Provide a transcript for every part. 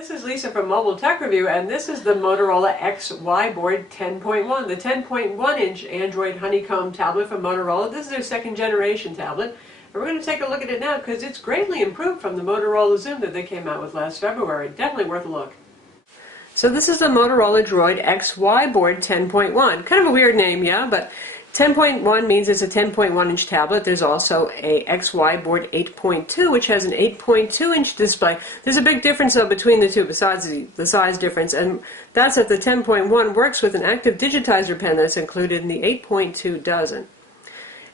This is Lisa from Mobile Tech Review, and this is the Motorola XYBoard 10.1, the 10.1-inch Android honeycomb tablet from Motorola. This is their second generation tablet, and we're going to take a look at it now because it's greatly improved from the Motorola Zoom that they came out with last February. Definitely worth a look. So this is the Motorola Droid XYBoard 10.1. Kind of a weird name, yeah, but 10.1 means it's a 10.1-inch tablet. There's also a XYBoard 8.2, which has an 8.2-inch display. There's a big difference, though, between the two, besides the size difference, and that's that the 10.1 works with an active digitizer pen that's included, and the 8.2 doesn't.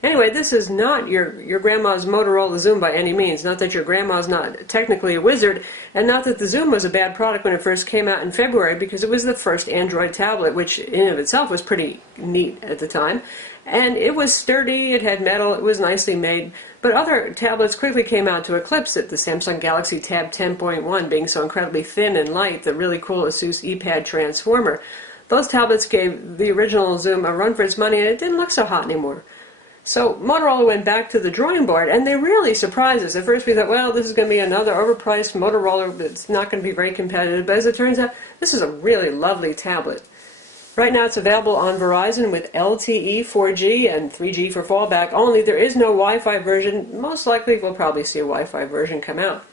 Anyway, this is not your grandma's Motorola Zoom by any means. Not that your grandma's not technically a wizard, and not that the Zoom was a bad product when it first came out in February, because it was the first Android tablet, which in and of itself was pretty neat at the time. And it was sturdy, it had metal, it was nicely made. But other tablets quickly came out to eclipse it, the Samsung Galaxy Tab 10.1 being so incredibly thin and light, the really cool Asus ePad transformer. Those tablets gave the original Zoom a run for its money, and it didn't look so hot anymore. So Motorola went back to the drawing board, and they really surprised us. At first we thought, well, this is going to be another overpriced Motorola that's not going to be very competitive, but as it turns out, this is a really lovely tablet. Right now it's available on Verizon with LTE 4G and 3G for fallback only. There is no Wi-Fi version. Most likely we'll probably see a Wi-Fi version come out.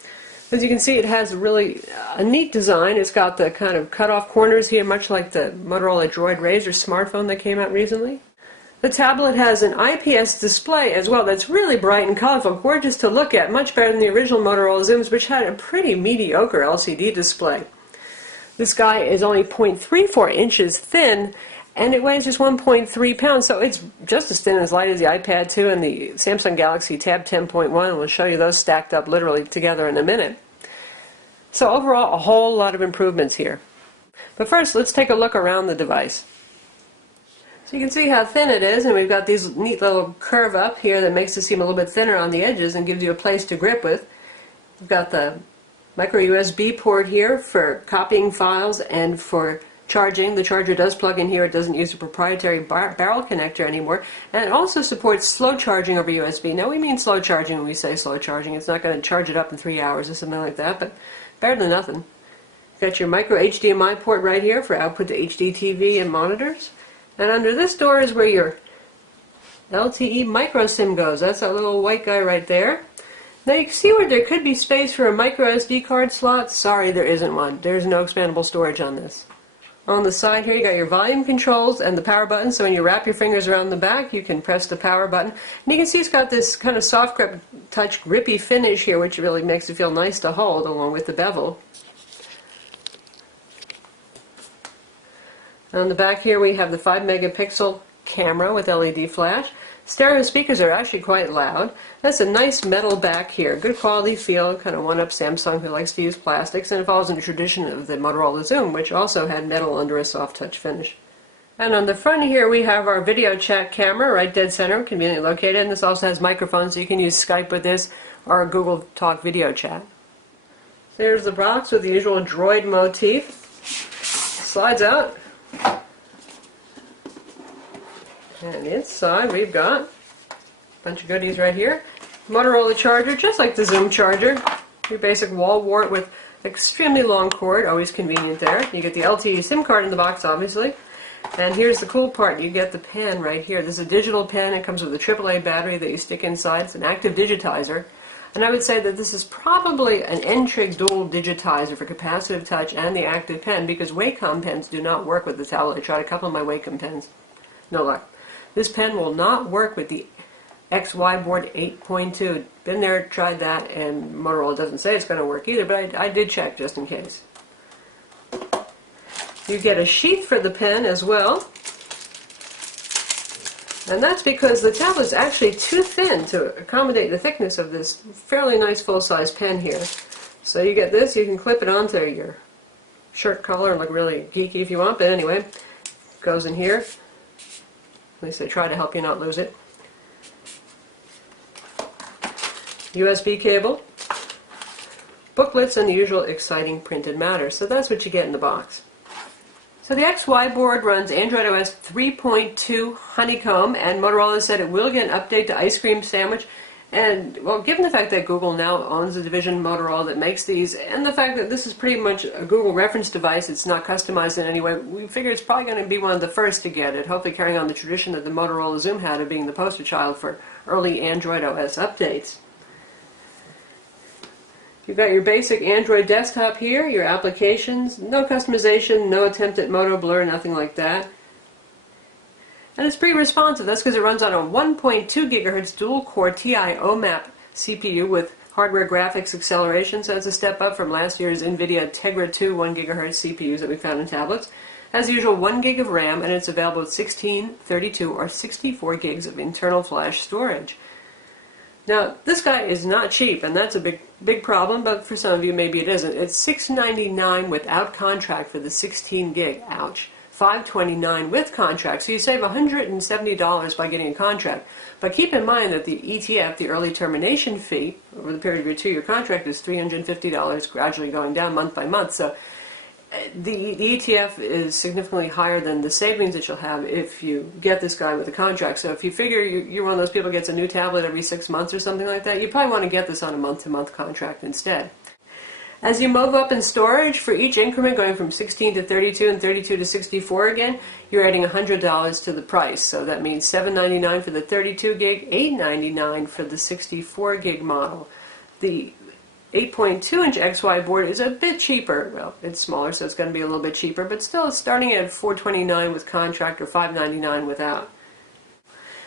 As you can see, it has a neat design. It's got the kind of cut-off corners here, much like the Motorola Droid Razr smartphone that came out recently. The tablet has an IPS display as well that's really bright and colorful, gorgeous to look at, much better than the original Motorola Zooms, which had a pretty mediocre LCD display. This guy is only 0.34 inches thin, and it weighs just 1.3 pounds, so it's just as thin and as light as the iPad 2 and the Samsung Galaxy Tab 10.1, and we'll show you those stacked up literally together in a minute. So overall, a whole lot of improvements here. But first, let's take a look around the device. So you can see how thin it is, and we've got these neat little curve up here that makes it seem a little bit thinner on the edges and gives you a place to grip with. We've got the micro USB port here for copying files and for charging. The charger does plug in here. It doesn't use a proprietary barrel connector anymore, and it also supports slow charging over USB. Now we mean slow charging when we say slow charging. It's not going to charge it up in 3 hours or something like that, but better than nothing. You've got your micro HDMI port right here for output to HD TV and monitors. And under this door is where your LTE micro SIM goes. That's that little white guy right there. Now you can see where there could be space for a micro SD card slot. Sorry, there isn't one. There's no expandable storage on this. On the side here you got your volume controls and the power button, so when you wrap your fingers around the back you can press the power button. And you can see it's got this kind of soft grip touch grippy finish here, which really makes it feel nice to hold along with the bevel. On the back here we have the 5-megapixel camera with LED flash. Stereo speakers are actually quite loud. That's a nice metal back here. Good quality feel, kind of one-up Samsung who likes to use plastics, and it follows in the tradition of the Motorola Zoom, which also had metal under a soft touch finish. And on the front here we have our video chat camera, right dead center, conveniently located, and this also has microphones, so you can use Skype with this or Google Talk video chat. So here's the box with the usual Droid motif. Slides out. And inside we've got a bunch of goodies right here. Motorola charger, just like the Zoom charger. Your basic wall wart with extremely long cord, always convenient there. You get the LTE SIM card in the box, obviously. And here's the cool part, you get the pen right here. This is a digital pen, it comes with a AAA battery that you stick inside. It's an active digitizer. And I would say that this is probably an N-Trig dual digitizer for capacitive touch and the active pen, because Wacom pens do not work with the tablet. I tried a couple of my Wacom pens. No luck. This pen will not work with the XYBoard 8.2. Been there, tried that, and Motorola doesn't say it's going to work either, but I did check just in case. You get a sheath for the pen as well. And that's because the tablet's actually too thin to accommodate the thickness of this fairly nice full-size pen here. So you get this, you can clip it onto your shirt collar and look really geeky if you want, but anyway, it goes in here. At least I try to help you not lose it. USB cable, booklets, and the usual exciting printed matter. So that's what you get in the box. So the XYBoard runs Android OS 3.2 Honeycomb, and Motorola said it will get an update to Ice Cream Sandwich, And, well, given the fact that Google now owns the division Motorola that makes these, and the fact that this is pretty much a Google reference device, it's not customized in any way, we figure it's probably going to be one of the first to get it, hopefully carrying on the tradition that the Motorola Zoom had of being the poster child for early Android OS updates. You've got your basic Android desktop here, your applications, no customization, no attempt at Moto Blur, nothing like that. And it's pretty responsive. That's because it runs on a 1.2 gigahertz dual-core TI OMAP CPU with hardware graphics acceleration, so it's a step up from last year's NVIDIA Tegra 2 1 gigahertz CPUs that we found in tablets. Has the usual 1 gig of RAM, and it's available with 16, 32, or 64 gigs of internal flash storage. Now, this guy is not cheap, and that's a big problem, but for some of you maybe it isn't. It's $699 without contract for the 16 gig. Ouch. $529 with contract, so you save $170 by getting a contract. But keep in mind that the ETF, the early termination fee, over the period of your 2-year contract is $350, gradually going down month by month. So the ETF is significantly higher than the savings that you'll have if you get this guy with a contract. So if you figure you're one of those people who gets a new tablet every 6 months or something like that, you probably want to get this on a month-to-month contract instead. As you move up in storage, for each increment going from 16 to 32 and 32 to 64 again, you're adding $100 to the price. So that means $799 for the 32 gig, $899 for the 64 gig model. The 8.2-inch XYBoard is a bit cheaper. Well, it's smaller, so it's going to be a little bit cheaper, but still it's starting at $429 with contract or $599 without.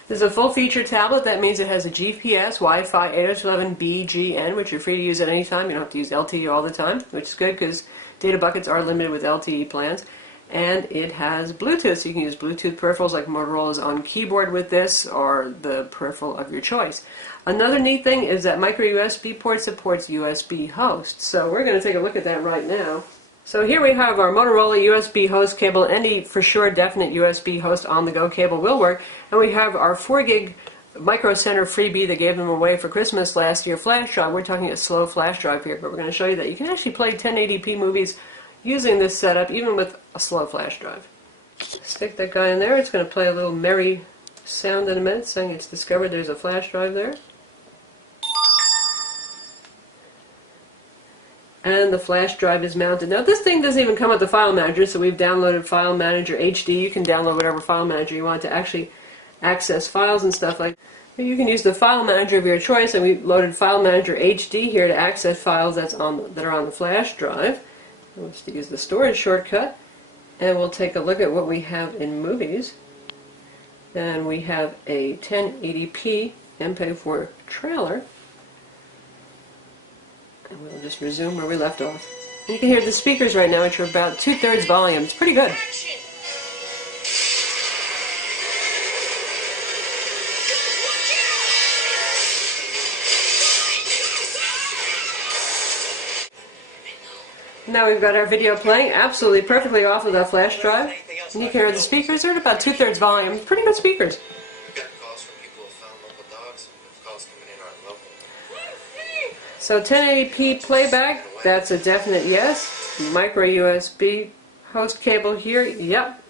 This is a full-featured tablet. That means it has a GPS, Wi-Fi, 802.11b, which you're free to use at any time. You don't have to use LTE all the time, which is good because data buckets are limited with LTE plans. And it has Bluetooth, so you can use Bluetooth peripherals like Motorola's on keyboard with this, or the peripheral of your choice. Another neat thing is that micro USB port supports USB host. So we're going to take a look at that right now. So here we have our Motorola USB host cable. Any for sure definite USB host on the go cable will work. And we have our 4 gig Micro Center freebie that gave them away for Christmas last year flash drive. We're talking a slow flash drive here, but we're going to show you that you can actually play 1080p movies using this setup even with a slow flash drive. Stick that guy in there. It's going to play a little merry sound in a minute saying it's discovered there's a flash drive there. And the flash drive is mounted. Now this thing doesn't even come with the file manager, so we've downloaded File Manager HD. You can download whatever file manager you want to actually access files and stuff like that. You can use the file manager of your choice, and we've loaded File Manager HD here to access files that are on the flash drive. We'll just use the storage shortcut, and we'll take a look at what we have in movies. And we have a 1080p MPEG-4 trailer. And we'll just resume where we left off. And you can hear the speakers right now, which are about 2/3 volume. It's pretty good. Now we've got our video playing absolutely perfectly off of that flash drive. And you can hear the speakers. They're at about 2/3 volume. Pretty good speakers. So 1080p playback, that's a definite yes. Micro USB host cable here, yep.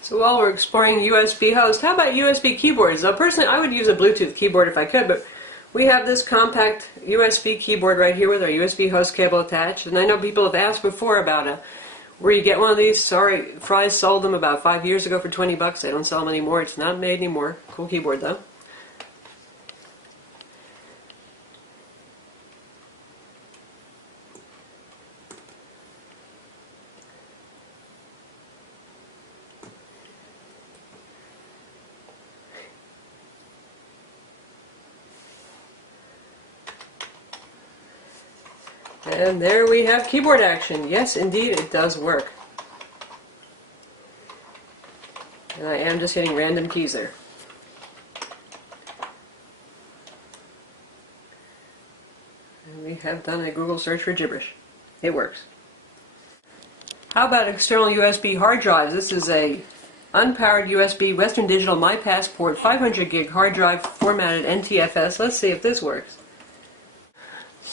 So while we're exploring USB host, how about USB keyboards? Now personally, I would use a Bluetooth keyboard if I could, but we have this compact USB keyboard right here with our USB host cable attached. And I know people have asked before about where you get one of these. Sorry, Fry's sold them about 5 years ago for 20 bucks. They don't sell them anymore. It's not made anymore. Cool keyboard though. And there we have keyboard action. Yes, indeed, it does work. And I am just hitting random keys there. And we have done a Google search for gibberish. It works. How about external USB hard drives? This is a unpowered USB Western Digital My Passport 500 gig hard drive formatted NTFS. Let's see if this works.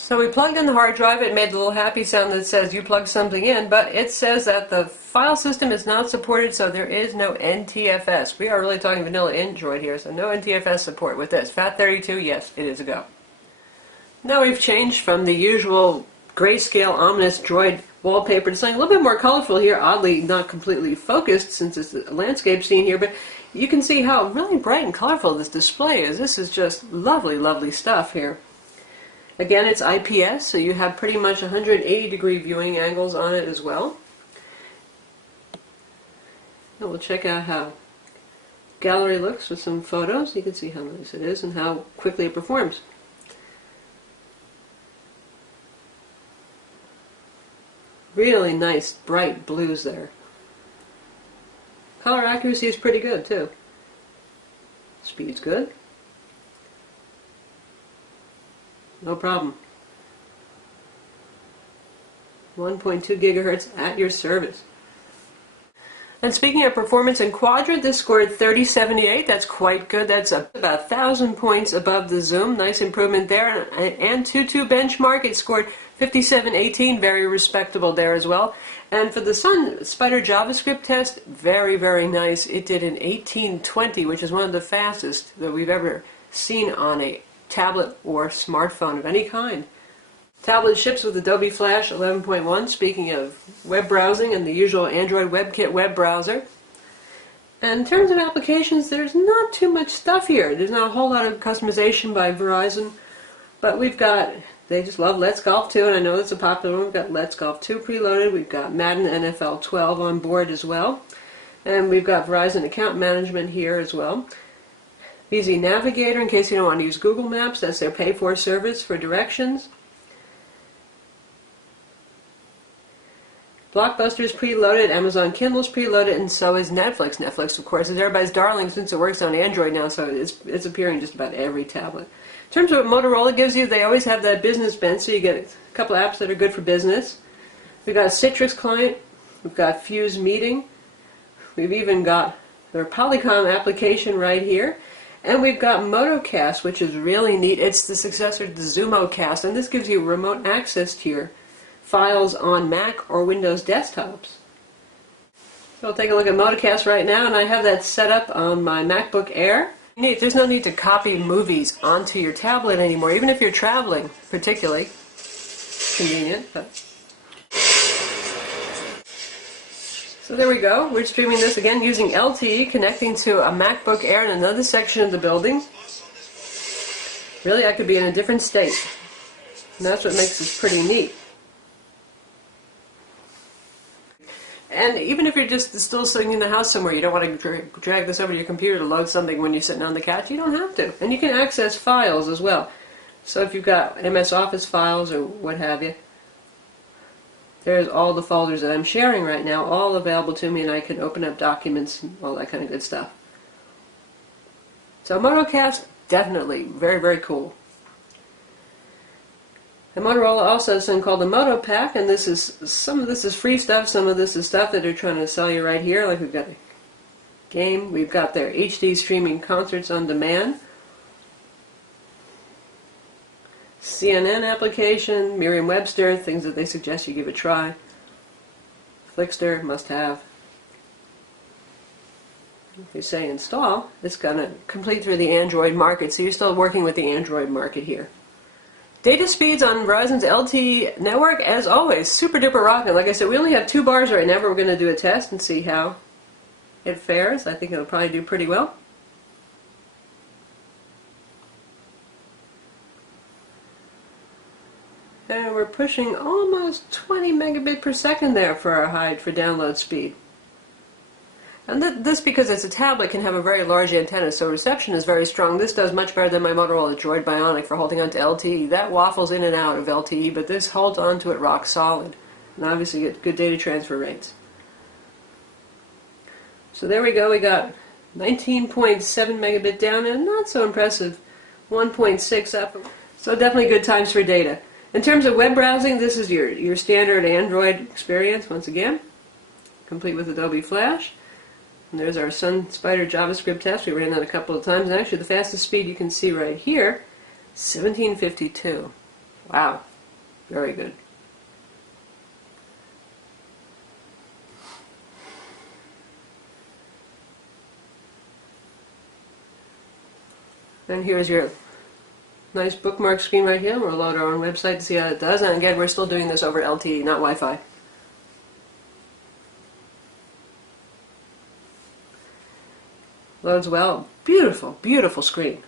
So we plugged in the hard drive. It made the little happy sound that says you plugged something in, but it says that the file system is not supported, so there is no NTFS. We are really talking vanilla Android here, so no NTFS support with this. FAT32, yes, it is a go. Now we've changed from the usual grayscale ominous Droid wallpaper to something a little bit more colorful here, oddly not completely focused since it's a landscape scene here, but you can see how really bright and colorful this display is. This is just lovely, lovely stuff here. Again, it's IPS, so you have pretty much 180-degree viewing angles on it as well. And we'll check out how gallery looks with some photos. You can see how nice it is and how quickly it performs. Really nice, bright blues there. Color accuracy is pretty good, too. Speed's good. No problem. 1.2 gigahertz at your service. And speaking of performance in quadrant, this scored 3078. That's quite good. That's about 1,000 points above the Zoom. Nice improvement there. And 2.2 benchmark, it scored 5718. Very respectable there as well. And for the Sun Spider JavaScript test, very, very nice. It did an 1820, which is one of the fastest that we've ever seen on a tablet or smartphone of any kind. Tablet ships with Adobe Flash 11.1, speaking of web browsing and the usual Android WebKit web browser. And in terms of applications, there's not too much stuff here. There's not a whole lot of customization by Verizon, but we've got, they just love Let's Golf 2, and I know it's a popular one. We've got Let's Golf 2 preloaded. We've got Madden NFL 12 on board as well. And we've got Verizon account management here as well. VZ Navigator, in case you don't want to use Google Maps, that's their pay-for service for directions. Blockbuster's preloaded, Amazon Kindle's preloaded, and so is Netflix. Netflix, of course, is everybody's darling since it works on Android now, so it's appearing just about every tablet. In terms of what Motorola gives you, they always have that business bent, so you get a couple apps that are good for business. We've got a Citrix client, we've got Fuse Meeting, we've even got their Polycom application right here. And we've got MotoCast, which is really neat. It's the successor to the ZoomoCast, and this gives you remote access to your files on Mac or Windows desktops. So I'll take a look at MotoCast right now, and I have that set up on my MacBook Air. There's no need to copy movies onto your tablet anymore, even if you're traveling, particularly. Convenient, but... So there we go. We're streaming this again using LTE, connecting to a MacBook Air in another section of the building. Really, I could be in a different state. And that's what makes this pretty neat. And even if you're just still sitting in the house somewhere, you don't want to drag this over to your computer to load something when you're sitting on the couch, you don't have to. And you can access files as well. So if you've got MS Office files or what have you, there's all the folders that I'm sharing right now, all available to me, and I can open up documents and all that kind of good stuff. So MotoCast, definitely very, very cool. And Motorola also has something called the Moto Pack, and this is, some of this is free stuff, some of this is stuff that they're trying to sell you right here. Like we've got a game, we've got their HD streaming concerts on demand, CNN application, Merriam-Webster, things that they suggest you give a try. Flickster, must have. If you say install, it's going to complete through the Android market, so you're still working with the Android market here. Data speeds on Verizon's LTE network, as always, super duper rocking. Like I said, we only have 2 bars right now, but we're going to do a test and see how it fares. I think it'll probably do pretty well. And we're pushing almost 20 megabit per second there for our high for download speed. And this, because it's a tablet, can have a very large antenna, so reception is very strong. This does much better than my Motorola Droid Bionic for holding on to LTE. That waffles in and out of LTE, but this holds on to it rock solid. And obviously get good data transfer rates. So there we go, we got 19.7 megabit down and not so impressive 1.6 up. So definitely good times for data. In terms of web browsing, this is your standard Android experience, once again, complete with Adobe Flash. And there's our Sun Spider JavaScript test. We ran that a couple of times, and actually the fastest speed you can see right here, 1752. Wow, Very good. And here's your nice bookmark screen right here. We'll load our own website to see how it does. And again, we're still doing this over LTE, not Wi-Fi. Loads well. Beautiful, beautiful screen.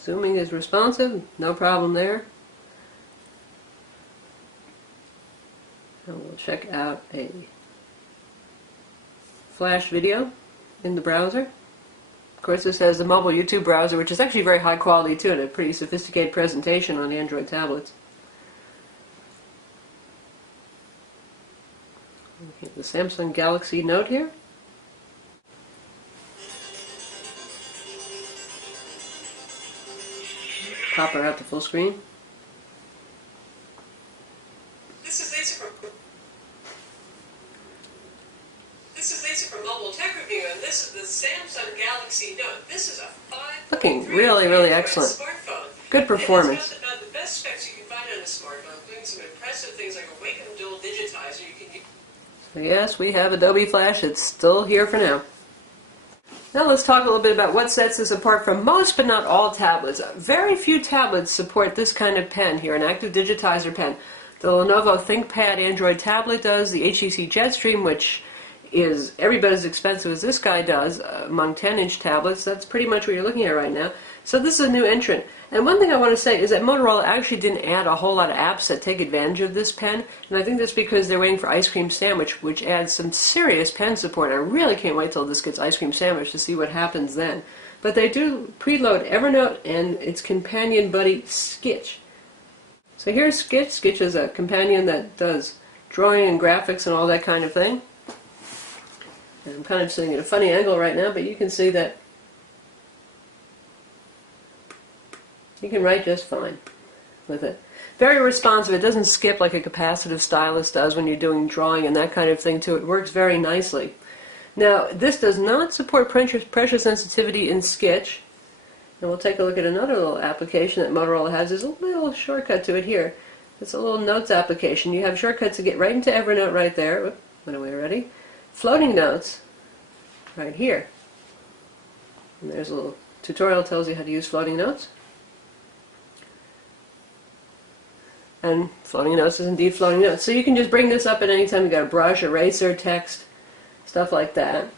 Zooming is responsive, no problem there. And we'll check out a flash video in the browser. Of course, this has the mobile YouTube browser, which is actually very high quality too, and a pretty sophisticated presentation on Android tablets. The Samsung Galaxy Note here. Pop her out to full screen. This is Lisa from Mobile Tech Review, and this is the Samsung Galaxy Note. This is a 5.3 looking really, really excellent. Smartphone. Good performance. It has the best specs you can find on a smartphone, including some impressive things like a Wacom dual digitizer you can use. So yes, we have Adobe Flash. It's still here for now. Now let's talk a little bit about what sets this apart from most but not all tablets. Very few tablets support this kind of pen here, an active digitizer pen. The Lenovo ThinkPad Android tablet does, the HTC Jetstream, which is every bit as expensive as this guy does, among 10-inch tablets. That's pretty much what you're looking at right now. So this is a new entrant. And one thing I want to say is that Motorola actually didn't add a whole lot of apps that take advantage of this pen, and I think that's because they're waiting for Ice Cream Sandwich, which adds some serious pen support. I really can't wait till this gets Ice Cream Sandwich to see what happens then. But they do preload Evernote and its companion buddy Sketch. So here's Sketch. Sketch is a companion that does drawing and graphics and all that kind of thing. And I'm kind of sitting at a funny angle right now, but you can see that you can write just fine with it. Very responsive. It doesn't skip like a capacitive stylus does when you're doing drawing and that kind of thing too. It works very nicely. Now, this does not support pressure sensitivity in Sketch. And we'll take a look at another little application that Motorola has. There's a little shortcut to it here. It's a little notes application. You have shortcuts to get right into Evernote right there. Oop, when are we ready? Floating notes right here. And there's a little tutorial that tells you how to use floating notes. And floating notes is indeed floating notes. So you can just bring this up at any time. You've got a brush, eraser, text, stuff like that.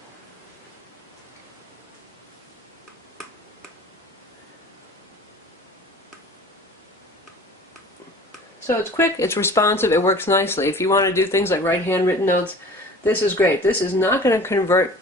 So it's quick, it's responsive, it works nicely. If you want to do things like write handwritten notes, this is great. This is not going to convert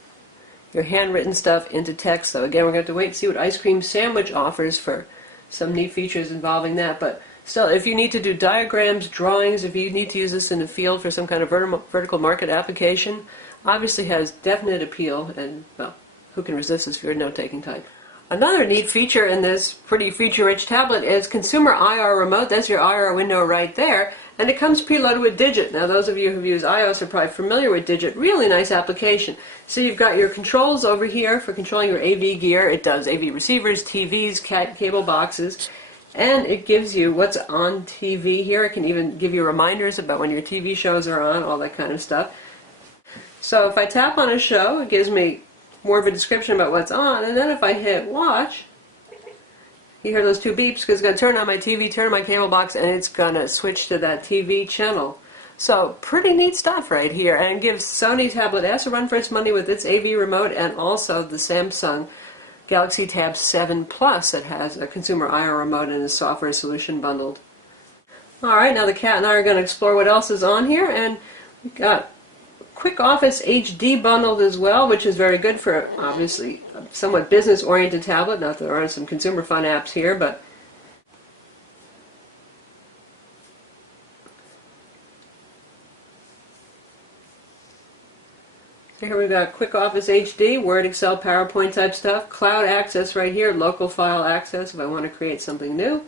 your handwritten stuff into text, though. Again, we're going to have to wait and see what Ice Cream Sandwich offers for some neat features involving that. But still, if you need to do diagrams, drawings, if you need to use this in the field for some kind of vertical market application, obviously has definite appeal, and, well, who can resist this if you're a note-taking type? Another neat feature in this pretty feature-rich tablet is Consumer IR Remote. That's your IR window right there, and it comes preloaded with Digit. Now, those of you who've used iOS are probably familiar with Digit. Really nice application. So you've got your controls over here for controlling your AV gear. It does AV receivers, TVs, cable boxes. And it gives you what's on TV here. It can even give you reminders about when your TV shows are on, all that kind of stuff. So if I tap on a show, it gives me more of a description about what's on. And then if I hit watch, you hear those two beeps because it's going to turn on my TV, turn on my cable box, and it's going to switch to that TV channel. So pretty neat stuff right here. And it gives Sony Tablet S a run for its money with its AV remote, and also the Samsung Galaxy Tab 7 Plus that has a consumer IR remote and a software solution bundled. Alright, now the cat and I are going to explore what else is on here, and we've got Quick Office HD bundled as well, which is very good for, obviously, a somewhat business-oriented tablet. Not that there are some consumer fun apps here, but here we've got Quick Office HD, Word, Excel, PowerPoint type stuff, cloud access right here, local file access if I want to create something new.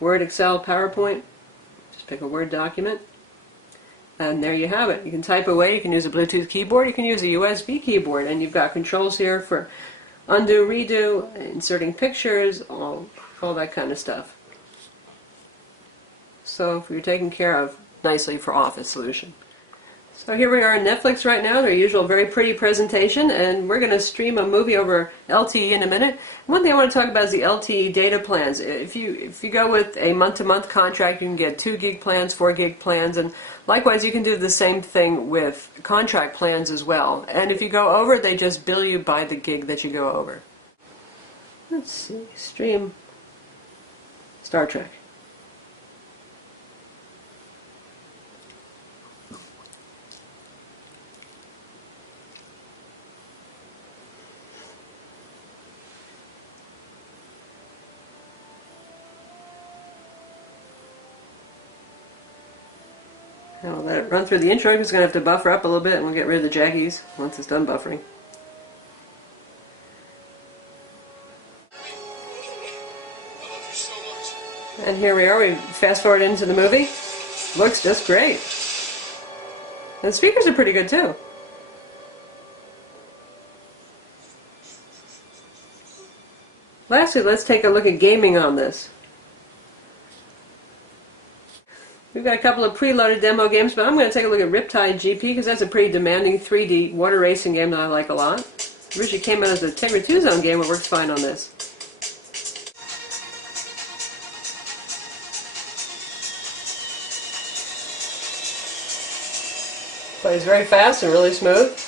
Word, Excel, PowerPoint, just pick a Word document, and there you have it. You can type away, you can use a Bluetooth keyboard, you can use a USB keyboard, and you've got controls here for undo, redo, inserting pictures, all that kind of stuff. So if you're taken care of nicely for office solution. So here we are on Netflix right now, their usual very pretty presentation, and we're going to stream a movie over LTE in a minute. One thing I want to talk about is the LTE data plans. If you go with a month-to-month contract, you can get 2 gig plans, 4 gig plans, and likewise you can do the same thing with contract plans as well. And if you go over, they just bill you by the gig that you go over. Let's see, stream Star Trek. I'll let it run through the intro. It's going to have to buffer up a little bit, and we'll get rid of the jaggies once it's done buffering. And here we are. We fast forward into the movie. Looks just great. And the speakers are pretty good too. Lastly, let's take a look at gaming on this. We've got a couple of preloaded demo games, but I'm going to take a look at Riptide GP because that's a pretty demanding 3D water racing game that I like a lot. It originally came out as a Tegra 2 Zone game, but works fine on this. Plays very fast and really smooth.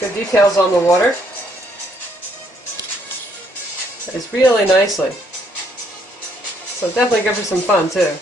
Good details on the water. It's really nicely. So definitely good for some fun too.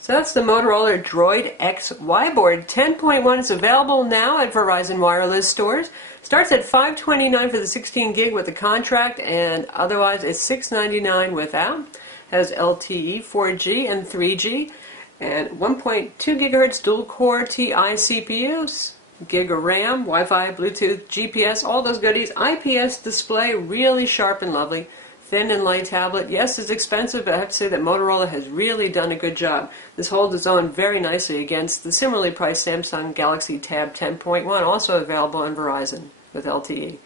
So that's the Motorola Droid XYBoard 10.1. It's available now at Verizon Wireless stores. Starts at $529 for the 16 gig with the contract, and otherwise it's $699 without. Has LTE, 4G, and 3G, and 1.2 gigahertz dual-core TI CPUs. Gig of RAM, Wi-Fi, Bluetooth, GPS, all those goodies. IPS display, really sharp and lovely. Thin and light tablet. Yes, it's expensive, but I have to say that Motorola has really done a good job. This holds its own very nicely against the similarly priced Samsung Galaxy Tab 10.1, also available on Verizon with LTE.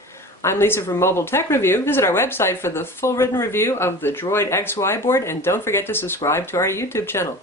I'm Lisa from Mobile Tech Review. Visit our website for the full written review of the Droid XYBoard, and don't forget to subscribe to our YouTube channel.